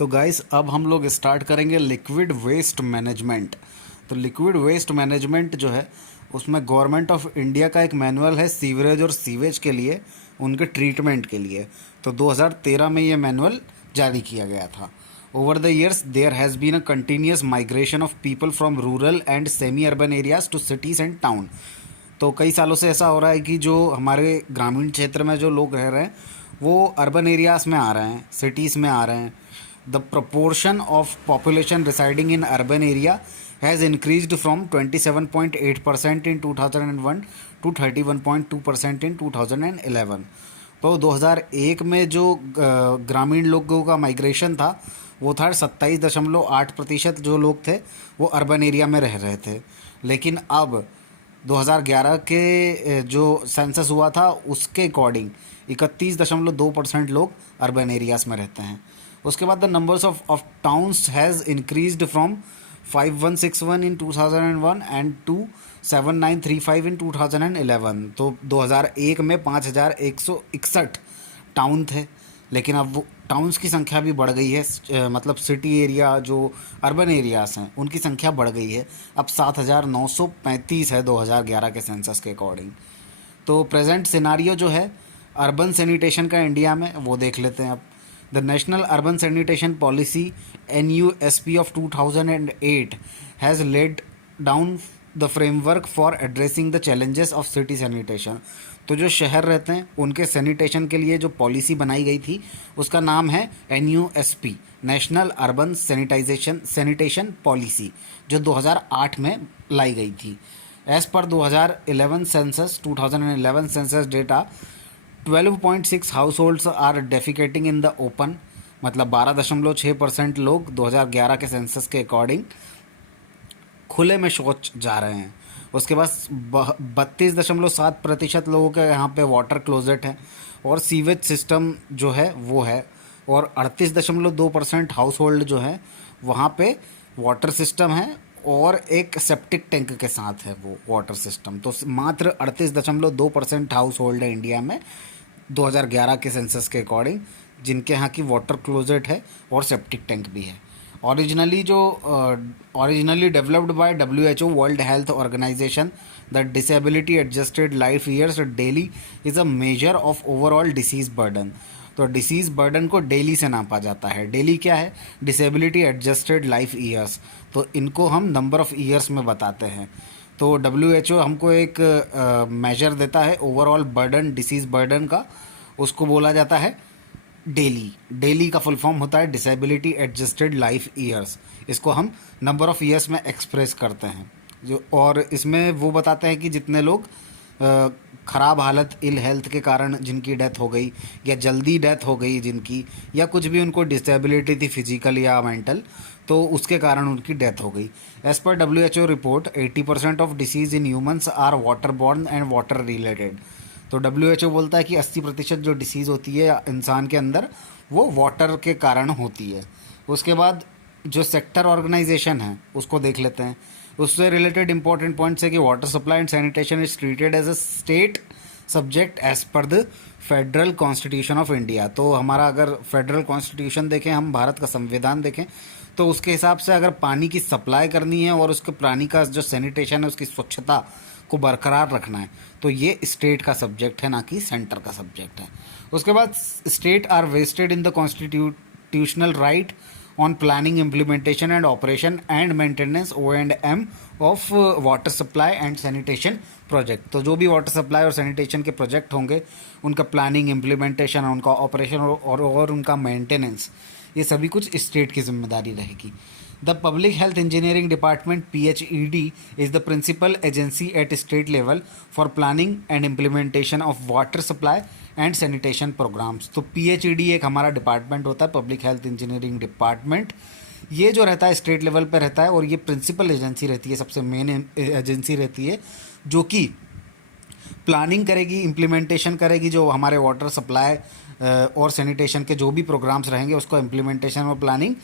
तो गाइस अब हम लोग स्टार्ट करेंगे लिक्विड वेस्ट मैनेजमेंट। तो लिक्विड वेस्ट मैनेजमेंट जो है उसमें गवर्नमेंट ऑफ इंडिया का एक मैनुअल है सीवरेज और सीवेज के लिए, उनके ट्रीटमेंट के लिए। तो 2013 में ये मैनुअल जारी किया गया था। Over the years there has been a continuous migration of people from rural and semi urban areas to cities and town. तो कई सालों से ऐसा हो रहा है कि जो हमारे ग्रामीण क्षेत्र में जो लोग रह रहे हैं वो अर्बन एरियाज़ में आ रहे हैं, सिटीज़ में आ रहे हैं। The proportion of population residing in urban area has increased from 27.8% in 2001 to 31.2% in 2011। तो 2001 में जो ग्रामीण लोगों का माइग्रेशन था वो था 27.8%। जो लोग थे वो अर्बन एरिया में रह रहे थे। लेकिन अब 2011 के जो सेंसस हुआ था उसके अकॉर्डिंग 31.2% लोग अर्बन एरियाज़ में रहते हैं। उसके बाद the numbers of towns has increased from 5161 in 2001 and to 7935 in 2011। तो 2001 में 5161 टाउन थे, लेकिन अब वो टाउन्स की संख्या भी बढ़ गई है। मतलब सिटी एरिया जो अर्बन एरियाज़ हैं उनकी संख्या बढ़ गई है, अब 7935 है 2011 के सेंसस के अकॉर्डिंग। तो प्रेजेंट सिनारियो जो है अर्बन सैनिटेशन का इंडिया में वो देख लेते हैं अब। The national urban sanitation policy NUSP of 2008 has laid down the framework for addressing the challenges of city sanitation. तो जो शहर रहते हैं उनके सैनिटेशन के लिए जो पॉलिसी बनाई गई थी उसका नाम है NUSP, national urban sanitation policy, जो 2008 में लाई गई थी। As per 2011 census data 12.6 households are defecating in the open. मतलब 12.6% लोग 2011 के सेंसस के अकॉर्डिंग खुले में शौच जा रहे हैं। उसके बाद 32.7% लोगों के यहाँ पे वाटर क्लोजेट है और सीवेज सिस्टम जो है वो है। और 38.2% हाउस होल्ड जो है वहाँ पे वाटर सिस्टम है और एक सेप्टिक टैंक के साथ है वो वाटर सिस्टम। तो मात्र 38.2% हाउस होल्ड है इंडिया में 2011 के सेंसस के अकॉर्डिंग जिनके यहाँ की वाटर क्लोजेट है और सेप्टिक टैंक भी है। Originally developed by WHO world health organization, the disability adjusted life years DALY is a measure of overall disease burden. तो डिसीज़ बर्डन को डेली से नापा जाता है। डेली क्या है? Disability adjusted life years. तो इनको हम नंबर ऑफ़ ईयर्स में बताते हैं। तो WHO हमको एक मेजर देता है ओवरऑल बर्डन, डिसीज़ बर्डन का, उसको बोला जाता है डेली। डेली का फुल फॉर्म होता है डिसेबिलिटी एडजस्टेड लाइफ ईयर्स। इसको हम नंबर ऑफ़ ईयर्स में एक्सप्रेस करते हैं जो, और इसमें वो बताते हैं कि जितने लोग ख़राब हालत, इल हेल्थ के कारण जिनकी डेथ हो गई या जल्दी डेथ हो गई जिनकी, या कुछ भी उनको डिसेबिलिटी थी फिजिकल या मेंटल, तो उसके कारण उनकी डेथ हो गई। As per WHO report 80% of disease in humans are water borne and water related. तो WHO बोलता है कि 80% जो डिसीज़ होती है इंसान के अंदर वो वाटर के कारण होती है। उसके बाद जो सेक्टर ऑर्गेनाइजेशन है उसको देख लेते हैं। उससे रिलेटेड इंपॉर्टेंट पॉइंट्स है कि water supply and sanitation is treated as a state subject as per the federal constitution of India. तो हमारा अगर फेडरल कॉन्स्टिट्यूशन देखें, हम भारत का संविधान देखें, तो उसके हिसाब से अगर पानी की सप्लाई करनी है और उसके पानी का जो सैनिटेशन है उसकी स्वच्छता को बरकरार रखना है तो ये स्टेट का सब्जेक्ट है, ना कि सेंटर का सब्जेक्ट है। उसके बाद state are vested in the constitutional right on planning, implementation and operation and maintenance O&M of water supply and sanitation project. तो जो भी वाटर सप्लाई और सैनिटेशन के प्रोजेक्ट होंगे उनका प्लानिंग, इम्प्लीमेंटेशन, उनका ऑपरेशन और उनका मेंटेनेंस, ये सभी कुछ स्टेट की जिम्मेदारी रहेगी। The Public Health Engineering Department PHED is the principal agency at state level for planning and implementation of water supply and sanitation programs। तो PHED एक हमारा डिपार्टमेंट होता है, पब्लिक हेल्थ इंजीनियरिंग डिपार्टमेंट। ये जो रहता है स्टेट लेवल पे रहता है और ये प्रिंसिपल एजेंसी रहती है, सबसे मेन एजेंसी रहती है जो कि प्लानिंग करेगी, इम्प्लीमेंटेशन करेगी, जो हमारे वाटर सप्लाई और सैनिटेशन के जो भी प्रोग्राम्स रहेंगे उसको इम्प्लीमेंटेशन और प्लानिंग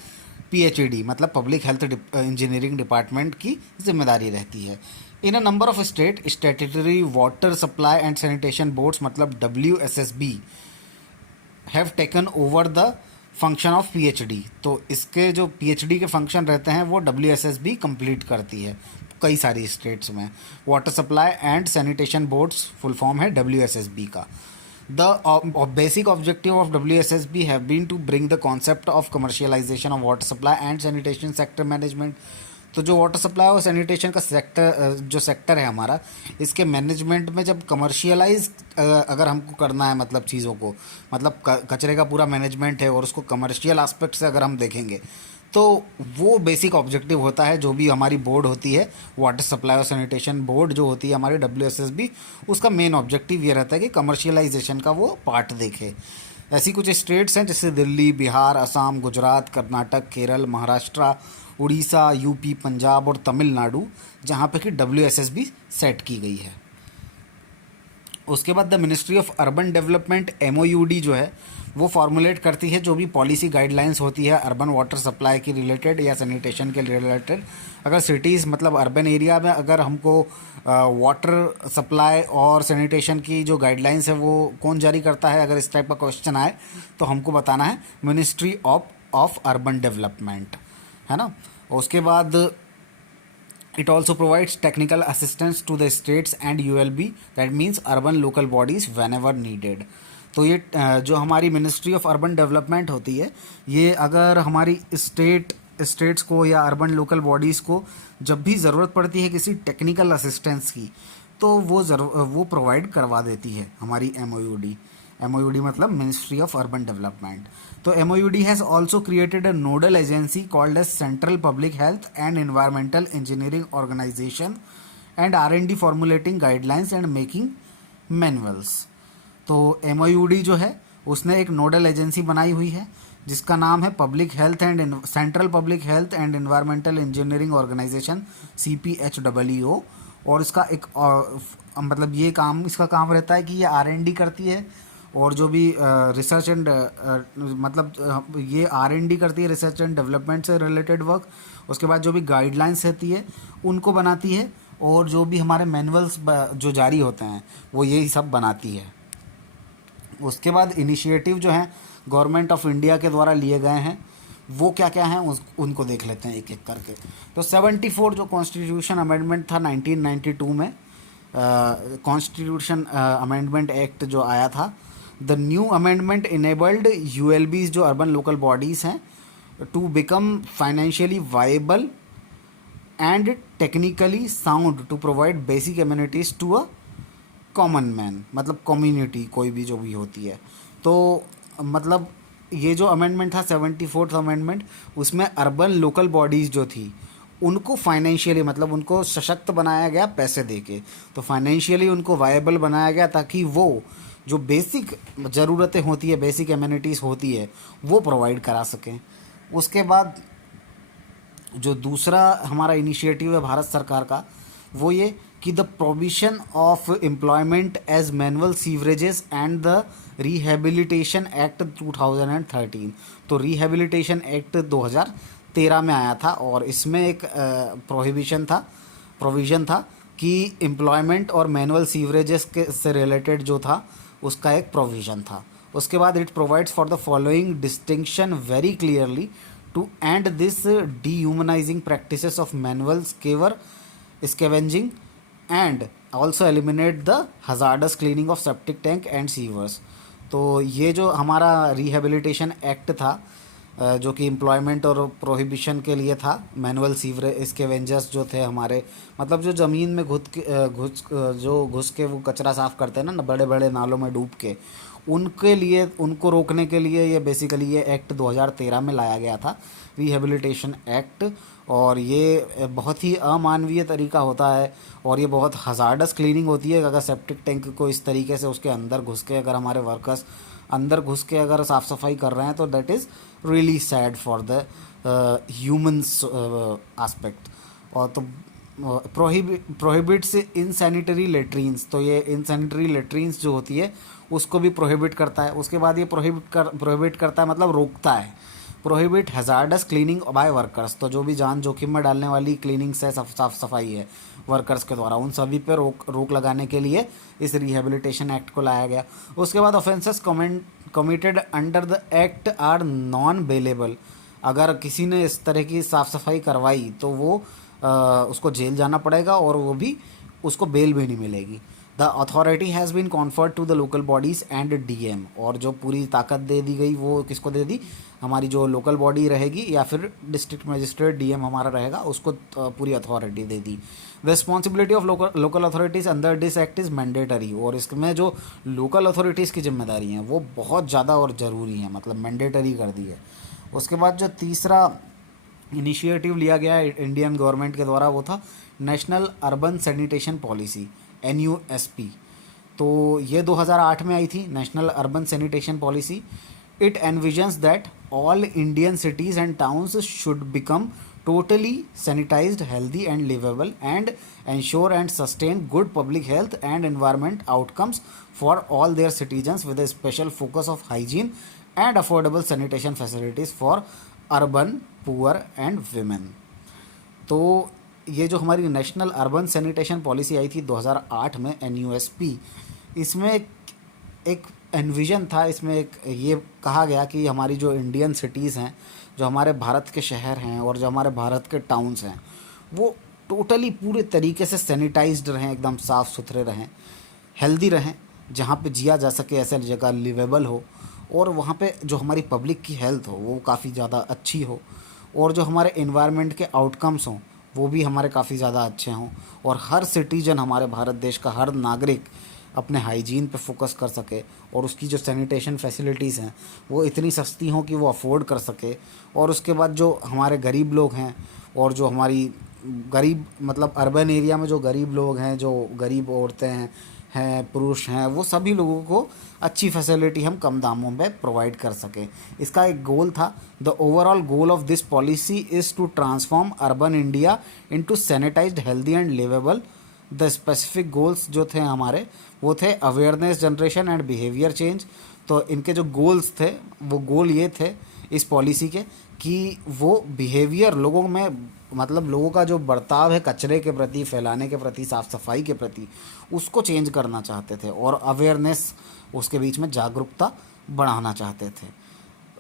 PHED मतलब पब्लिक हेल्थ इंजीनियरिंग डिपार्टमेंट की जिम्मेदारी रहती है। In a number of state statutory water supply and sanitation boards मतलब WSSB have taken over the function of PHD, तो इसके जो पीएचडी के फंक्शन रहते हैं वो डब्ल्यूएसएसबी कंप्लीट करती है कई सारी स्टेट्स में। Water supply and sanitation boards full form है डब्ल्यूएसएसबी का। The basic objective of WSSB have been to bring the concept of commercialization of water supply and sanitation sector management। तो जो वाटर सप्लाई और सैनिटेशन का sector जो sector है हमारा, इसके मैनेजमेंट में जब कमर्शियलाइज अगर हमको करना है मतलब चीज़ों को, मतलब कचरे का पूरा मैनेजमेंट है और उसको कमर्शियल एस्पेक्ट से अगर हम देखेंगे तो वो बेसिक ऑब्जेक्टिव होता है। जो भी हमारी बोर्ड होती है वाटर सप्लाई और सैनिटेशन बोर्ड जो होती है हमारी डब्ल्यूएसएसबी, उसका मेन ऑब्जेक्टिव ये रहता है कि कमर्शियलाइजेशन का वो पार्ट देखे। ऐसी कुछ स्टेट्स हैं जैसे दिल्ली, बिहार, असम, गुजरात, कर्नाटक, केरल, महाराष्ट्र, उड़ीसा, यूपी, पंजाब और तमिलनाडु, जहाँ पे कि डब्ल्यूएसएसबी सेट की गई है। उसके बाद the ministry of urban development MOUD जो है वो फॉर्मुलेट करती है जो भी पॉलिसी गाइडलाइंस होती है अर्बन वाटर सप्लाई की रिलेटेड या सैनिटेशन के रिलेटेड। अगर सिटीज़ मतलब अर्बन एरिया में अगर हमको वाटर सप्लाई और सैनिटेशन की जो गाइडलाइंस है वो कौन जारी करता है, अगर इस टाइप का क्वेश्चन आए तो हमको बताना है मिनिस्ट्री ऑफ अर्बन डेवलपमेंट, है ना। उसके बाद it also provides technical assistance to the states and ULB, that means urban local bodies whenever needed। तो ये जो हमारी मिनिस्ट्री ऑफ अर्बन डेवलपमेंट होती है, ये अगर हमारी स्टेट्स को या अर्बन लोकल बॉडीज़ को जब भी ज़रूरत पड़ती है किसी टेक्निकल असिस्टेंस की, तो वो प्रोवाइड करवा देती है हमारी एमओयूडी मतलब मिनिस्ट्री ऑफ अर्बन डेवलपमेंट। तो MOUD has also created a nodal agency called as central public health and environmental engineering organisation and R and D formulating guidelines and making manuals. तो एमओयूडी जो है उसने एक नोडल एजेंसी बनाई हुई है जिसका नाम है public health and central public health and environmental engineering organization CPHEO। और इसका एक मतलब ये काम इसका काम रहता है कि ये R&D करती है और जो भी रिसर्च एंड मतलब ये R&D करती है रिसर्च एंड डेवलपमेंट से रिलेटेड वर्क। उसके बाद जो भी गाइडलाइंस रहती है उनको बनाती है और जो भी हमारे मैनुअल्स जो जारी होते हैं वो यही सब बनाती है। उसके बाद इनिशिएटिव जो हैं गवर्नमेंट ऑफ इंडिया के द्वारा लिए गए हैं वो क्या क्या हैं उनको देख लेते हैं एक एक करके। तो 74 जो कॉन्स्टिट्यूशन अमेंडमेंट था 1992 में, कॉन्स्टिट्यूशन अमेंडमेंट एक्ट जो आया था, the new amendment enabled ULBs जो अर्बन लोकल बॉडीज़ हैं to become financially viable and technically sound to provide basic amenities to a common man, मतलब कम्युनिटी कोई भी जो भी होती है। तो मतलब ये जो अमेंडमेंट था 74th अमेंडमेंट, उसमें अर्बन लोकल बॉडीज़ जो थी उनको फाइनेंशियली मतलब उनको सशक्त बनाया गया पैसे देके, तो फाइनेंशियली उनको वायबल बनाया गया ताकि वो जो बेसिक ज़रूरतें होती है बेसिक एम्यूनिटीज़ होती है वो प्रोवाइड करा सकें। उसके बाद जो दूसरा हमारा इनिशिएटिव है भारत सरकार का वो ये कि the provision of employment as manual sewerages and the rehabilitation act 2013। तो रिहेबिलिटेशन एक्ट 2013 में आया था और इसमें एक प्रोविज़न था कि एम्प्लॉयमेंट और मैनुअल सीवरेजेस के से रिलेटेड जो था उसका एक प्रोविज़न था। उसके बाद it provides for the following distinction very clearly to and this dehumanizing practices of manual scavenging and also eliminate the hazardous cleaning of septic tank and sewers। तो ये जो हमारा रिहेबिलिटेशन एक्ट था जो कि एम्प्लॉयमेंट और प्रोहिबिशन के लिए था, मैनुअल सीवरेज स्कैवेंजर्स जो थे हमारे मतलब जो ज़मीन में घुस के वो कचरा साफ़ करते हैं ना बड़े बड़े नालों में डूब के, उनके लिए उनको रोकने के लिए ये बेसिकली ये एक्ट 2013 में लाया गया था, रिहेबिलिटेशन एक्ट। और ये बहुत ही अमानवीय तरीका होता है और ये बहुत हज़ार्डस क्लीनिंग होती है। अगर सेप्टिक टैंक को इस तरीके से उसके अंदर घुस के अगर हमारे वर्कर्स अंदर घुस के अगर साफ़ सफाई कर रहे हैं तो that is really sad for the humans aspect. और तो प्रोहिबिट्स इनसैनिटरी लेट्रीन्स, तो ये इनसैनिटरी लेट्रीन्स जो होती है उसको भी प्रोहिबिट करता है। उसके बाद ये प्रोहिबिट करता है मतलब रोकता है। Prohibit hazardous cleaning by workers, तो जो भी जान जोखिम में डालने वाली क्लीनिंग से साफ सफाई है वर्कर्स के द्वारा, उन सभी पे रोक लगाने के लिए इस रिहेबिलिटेशन एक्ट को लाया गया। उसके बाद offences committed under the act are non bailable। अगर किसी ने इस तरह की साफ़ सफाई करवाई तो वो उसको जेल जाना पड़ेगा और वो भी उसको बेल भी नहीं मिलेगी। The authority has been conferred to the local bodies and DM, और जो पूरी ताकत दे दी गई वो किसको दे दी, हमारी जो लोकल बॉडी रहेगी या फिर डिस्ट्रिक्ट मजिस्ट्रेट डीएम हमारा रहेगा उसको पूरी authority they the. Responsibility of local authorities under this act is mandatory, और इसमें जो लोकल अथॉरिटीज़ की जिम्मेदारी हैं वो बहुत ज़्यादा और ज़रूरी हैं, मतलब मैंडेटरी कर दी है। उसके बाद जो तीसरा इनिशिएटिव लिया गया इंडियन गवर्नमेंट के द्वारा वो था national urban sanitation policy, NUSP। तो ये 2008 में आई थी national urban sanitation policy. It envisions that all Indian cities and towns should become totally sanitized, healthy and livable, and ensure and sustain good public health and environment outcomes for all their citizens with a special focus of hygiene and affordable sanitation facilities for urban, poor and women। तो ये जो हमारी national urban sanitation policy आई थी 2008 में, NUSP, इसमें एक envision था, इसमें एक ये कहा गया कि हमारी जो इंडियन सिटीज़ हैं, जो हमारे भारत के शहर हैं और जो हमारे भारत के टाउन्स हैं, वो टोटली पूरे तरीके से सैनिटाइज्ड रहें, एकदम साफ़ सुथरे रहें, हेल्दी रहें, जहाँ पे जिया जा सके ऐसे जगह लिवेबल हो, और वहाँ पे जो हमारी पब्लिक की हेल्थ हो वो काफ़ी ज़्यादा अच्छी हो, और जो हमारे इन्वायरमेंट के आउटकम्स हों वो भी हमारे काफ़ी ज़्यादा अच्छे हों, और हर सिटीजन, हमारे भारत देश का हर नागरिक अपने हाइजीन पे फोकस कर सके, और उसकी जो सैनिटेशन फैसिलिटीज़ हैं वो इतनी सस्ती हों कि वो अफोर्ड कर सके। और उसके बाद जो हमारे गरीब लोग हैं और जो हमारी गरीब मतलब अर्बन एरिया में जो गरीब लोग हैं, जो गरीब औरतें हैं पुरुष हैं, वो सभी लोगों को अच्छी फैसिलिटी हम कम दामों में प्रोवाइड कर सकें। इसका एक गोल था, the overall goal of this policy is to transform urban India into sanitized, healthy and liveable. The specific goals जो थे हमारे वो थे awareness generation and behaviour change. तो इनके जो गोल्स थे वो गोल ये थे इस पॉलिसी के कि वो बिहेवियर लोगों में, मतलब लोगों का जो बर्ताव है कचरे के प्रति, फैलाने के प्रति, साफ़ सफाई के प्रति, उसको चेंज करना चाहते थे, और अवेयरनेस, उसके बीच में जागरूकता बढ़ाना चाहते थे।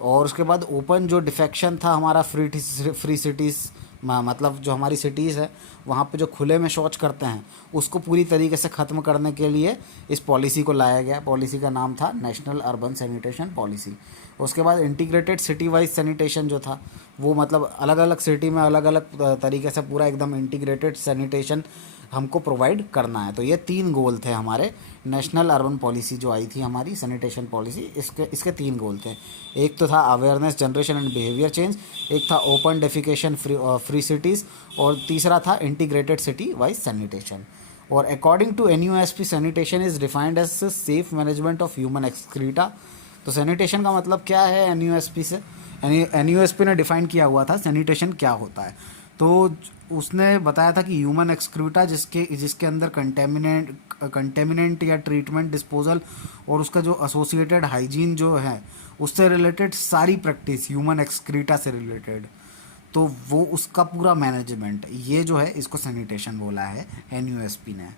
और उसके बाद ओपन जो डिफेक्शन था हमारा, फ्री सिटीज़, मतलब जो हमारी सिटीज़ है वहाँ पे जो खुले में शौच करते हैं उसको पूरी तरीके से ख़त्म करने के लिए इस पॉलिसी को लाया गया। पॉलिसी का नाम था नेशनल अर्बन सैनिटेशन पॉलिसी। उसके बाद इंटीग्रेटेड सिटी वाइज सैनिटेशन जो था वो, मतलब अलग अलग सिटी में अलग अलग तरीके से पूरा एकदम इंटीग्रेटेड सैनिटेशन हमको प्रोवाइड करना है। तो ये 3 गोल थे हमारे नेशनल अर्बन पॉलिसी जो आई थी हमारी सैनिटेशन पॉलिसी, इसके 3 गोल थे। एक तो था awareness generation and behaviour change, एक था ओपन डेफिकेशन फ्री सिटीज़, और तीसरा था इंटीग्रेटेड सिटी वाइज सैनिटेशन। और according to NUSP sanitation is defined as safe management of human excreta. तो सैनिटेशन का मतलब क्या है NUSP से, NUSP ने डिफाइन किया हुआ था सैनिटेशन क्या होता है। तो उसने बताया था कि ह्यूमन एक्सक्रीटा जिसके अंदर कंटेमिनेंट या ट्रीटमेंट, डिस्पोजल और उसका जो एसोसिएटेड हाइजीन जो है उससे रिलेटेड सारी प्रैक्टिस ह्यूमन एक्सक्रीटा से रिलेटेड, तो वो उसका पूरा मैनेजमेंट, ये जो है इसको सैनिटेशन बोला है NUSP ने।